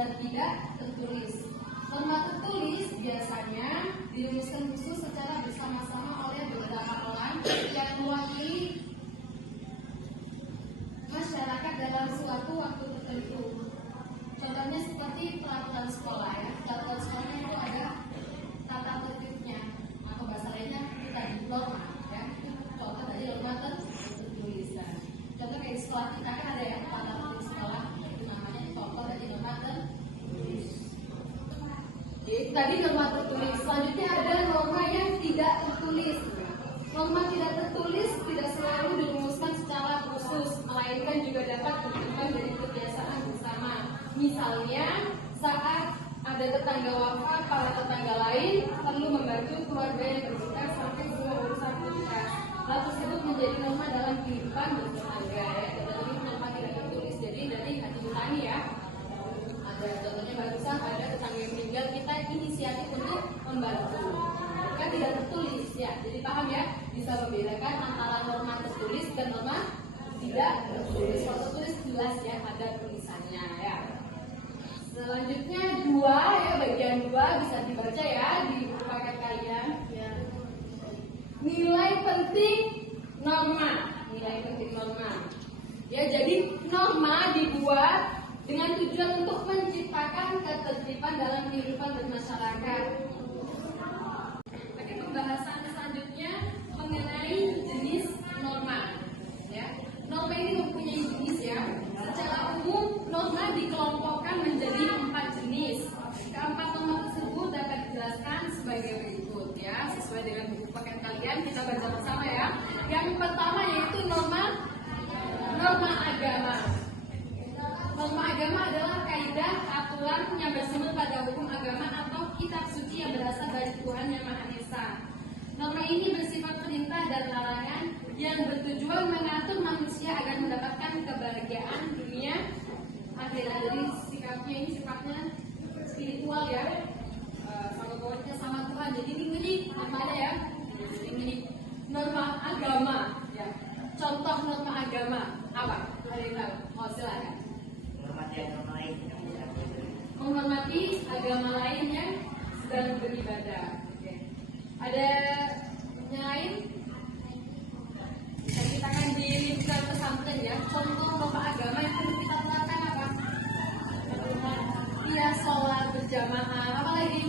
dan tidak tertulis. Norma tertulis biasanya dirumuskan khusus secara bersama-sama oleh beberapa orang yang mewakili masyarakat dalam suatu waktu tertentu. Contohnya seperti peraturan sekolah ya. Peraturan sekolahnya itu ada tata tertibnya atau bahasa lainnya kita norma ya. Itu contoh dari norma tertulis. Contoh kayak di sekolah kita kan ada ya tata tertib sekolah, itu namanya contoh dari norma tertulis. Itu tadi norma tertulis. Selanjutnya ada norma yang tidak tertulis. Norma tidak tertulis tidak selalu dirumuskan secara khusus, melainkan juga dapat ditentukan dari kebiasaan bersama. Misalnya, saat ada tetangga wafat, para tetangga lain perlu membantu keluarga yang berduka sampai semua urusan tuntas. Hal tersebut menjadi norma dalam kehidupan bertetangga ya. Jadi norma tidak tertulis. Jadi dari hati nurani ya. Ada contohnya barusan ada tetangga yang meninggal, kita inisiatif untuk membantu. Kan tidak tertulis ya. Jadi paham ya? Bisa membedakan antara norma tertulis dan norma tidak tertulis. Kalau tertulis jelas ya, ada tulisannya ya. Selanjutnya dua ya, bagian dua bisa dibaca ya di buku paket kalian ya. Nilai penting norma. Nilai penting norma. Ya, jadi norma dibuat dengan tujuan untuk menciptakan ketertiban dalam kehidupan bermasyarakat. Oke, pembahasan selanjutnya mengenai jenis norma. Ya, norma ini mempunyai jenis ya. Secara umum, norma dikelompokkan menjadi 4 jenis. Keempat norma tersebut dapat dijelaskan sebagai berikut ya, sesuai dengan buku paket kalian kita baca bersama ya. Yang pertama yaitu norma agama. Norma agama adalah kaidah aturan yang bersumber pada hukum agama atau kitab suci yang berasal dari Tuhan Yang Maha Esa. Norma ini bersifat perintah dan larangan yang bertujuan mengatur manusia agar mendapatkan kebahagiaan dunia akhirat. Jadi sikapnya ini sifatnya spiritual ya, sama sama Tuhan. Jadi ini namanya ya, ini norma agama ya. Contoh norma agama apa? Ada yang tahu? Oh silakan. Menghormati agama lain yang sedang beribadah. Oke. Ada yang lain? Kita akan di lingkungan pesantren ya. Contoh norma agama yang perlu kita terapkan apa? Iya, sholat berjamaah. Apa lagi?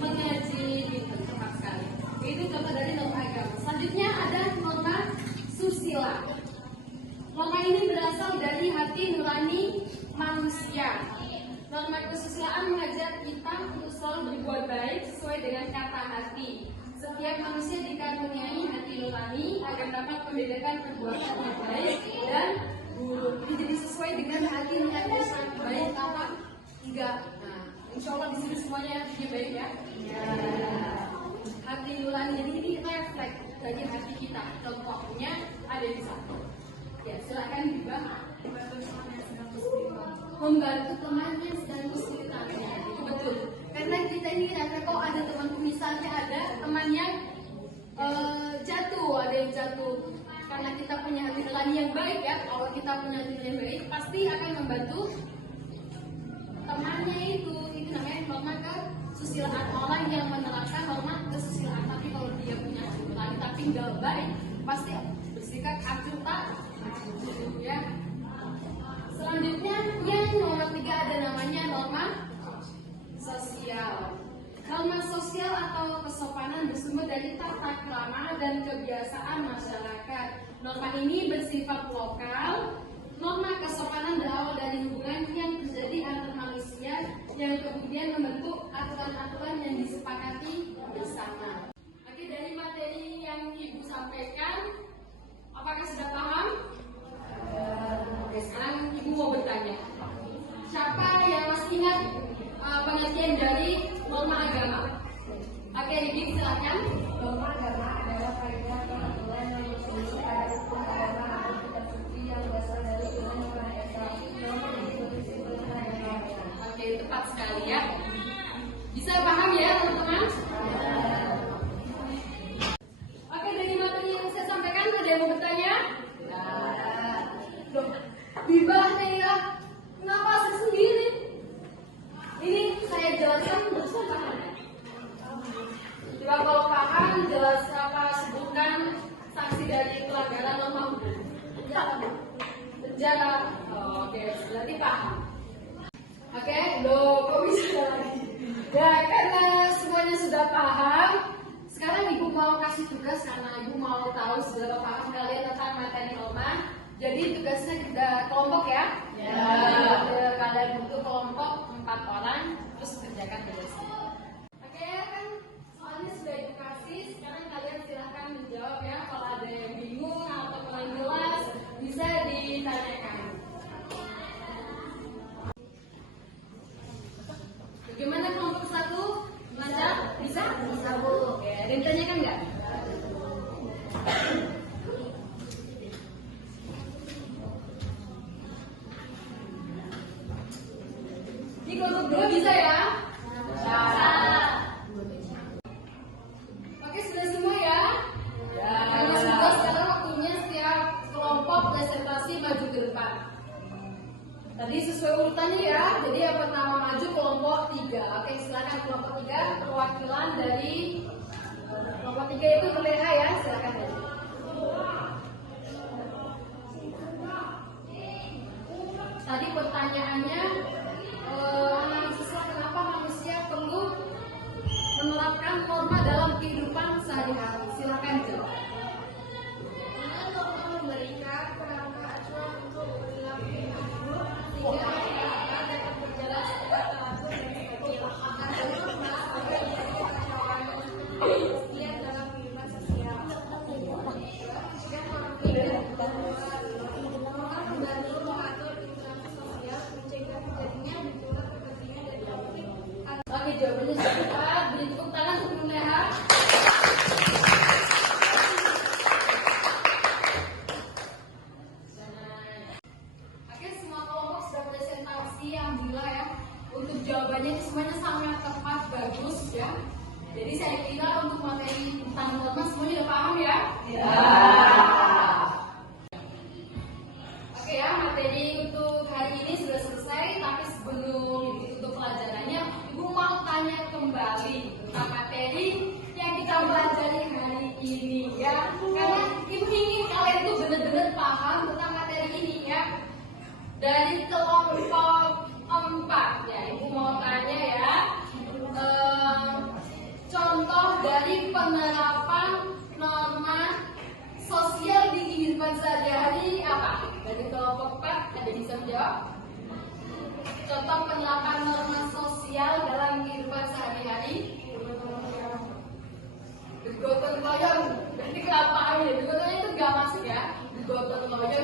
Mengaji, gitu. Tepat sekali. Itu contoh dari norma agama. Selanjutnya ada norma susila. Norma ini berasal dari hati nurani manusia. Norma kesusilaan mengajar kita untuk selalu berbuat baik sesuai dengan kata hati. Setiap manusia dikaruniai hati nurani agar dapat membedakan perbuatan yang baik dan buruk. Jadi sesuai dengan hati nurani yang sangat baik apa? 3. Nah, insya Allah di sini semuanya hatinya baik ya. Ya. Hati nurani jadi ini refleks dari hati kita. Contohnya ada di satu. Ya, silakan juga membantu teman yang sedang kesulitannya. Itu betul. Karena kita ini rasa kok ada teman, misalnya ada teman yang jatuh, ada yang jatuh. Karena kita punya hati nurani yang baik ya. Kalau kita punya hati yang baik, pasti akan membantu temannya itu. Itu namanya norma kesusilaan. Orang yang menerapkan norma kesusilaan. Tapi kalau dia punya hati nurani tapi nggak baik, pasti bersikap acuh tak ya. Selanjutnya yang nomor 3 ada namanya norma sosial. Norma sosial atau kesopanan bersumber dari tata krama dan kebiasaan masyarakat. Norma ini bersifat lokal. Norma kesopanan berawal dari hubungan yang terjadi antar manusia yang kemudian membentuk aturan-aturan yang disepakati bersama. Oke, dari materi yang Ibu sampaikan, apakah sudah paham? Oke, sekarang Ibu mau bertanya. Siapa yang masih ingat pengertian dari norma agama? Oke, Ibu silakan. Norma agama adalah kaidah peraturan yang bersumber pada hukum agama atau kitab suci yang berasal dari Tuhan Yang Maha Esa. Norma ini bersifat perintah. Oke, tepat sekali ya. Bisa paham ya teman-teman? Oke, dari materi yang saya sampaikan ada yang mau bertanya? Loh, Bibah nih ya. Kenapa Penjara. Oke, berarti paham. Oke, loh kok bisa lagi? Ya, karena semuanya sudah paham, sekarang Ibu mau kasih tugas karena Ibu mau tahu seberapa paham kalian tentang materi Roma. Jadi tugasnya kita kelompok ya. Kalian bentuk kelompok 4 orang, terus kerjakan tugasnya. Oke, kan soalnya sudah edukasi, sekarang kalian silahkan menjawab ya. Kalau ada yang bingung atau kurang jelas, bisa ditanyakan. Bagaimana kelompok 1? Lancar? Bisa? Bisa, Bu. Oke, ada yang ditanyakan nggak? Ini kelompok 2 bisa ya? Bisa. Oke, sudah semua ya? Karena sudah sekarang waktunya setiap kelompok presentasi maju ke depan. Tadi sesuai urutannya ya, jadi yang pertama maju kelompok 3. Oke, silakan kelompok 3, perwakilan dari kelompok 3 itu terlihat ya, silakan maju. Tadi pertanyaannya, analisislah kenapa manusia perlu menerapkan norma dalam kehidupan sehari-hari. Silakan jawab. Dengan norma memberikan kerangka acuan untuk perilaku hidup sehingga masyarakat dapat berjalan secara teratur dan stabil. Karena norma sebagai kekacauan kepastian dalam kehidupan sosial. Dan orang tidak norma membantu mengatur interaksi sosial, mencegah terjadinya benturan kepentingan dan konflik. Oke, jawabannya sudah tepat. Beri tepuk tangan untuk Neha. Oke, semua kelompok sudah presentasi, alhamdulillah ya. Untuk jawabannya ini semuanya sangat tepat, bagus ya. Jadi saya kira untuk materi tentang norma semuanya udah paham ya? Oke ya, materi untuk hari ini sudah selesai. Tapi sebelum ditutup pelajarannya, Ibu mau tanya kembali tentang materi yang kita pelajari hari ini ya. Karena Ibu ingin kalian tuh benar-benar paham tentang materi ini ya. Dari kelompok 4 ya, Ibu mau tanya ya. Contoh dari penerapan norma sosial di kehidupan sehari-hari apa? Dari kelompok 4 ada yang bisa menjawab? Contoh penerapan norma sosial dalam kehidupan sehari-hari. Bergotong royong. Berarti kelapaan ya. Bergotong royong itu nggak masuk ya. Bergotong royong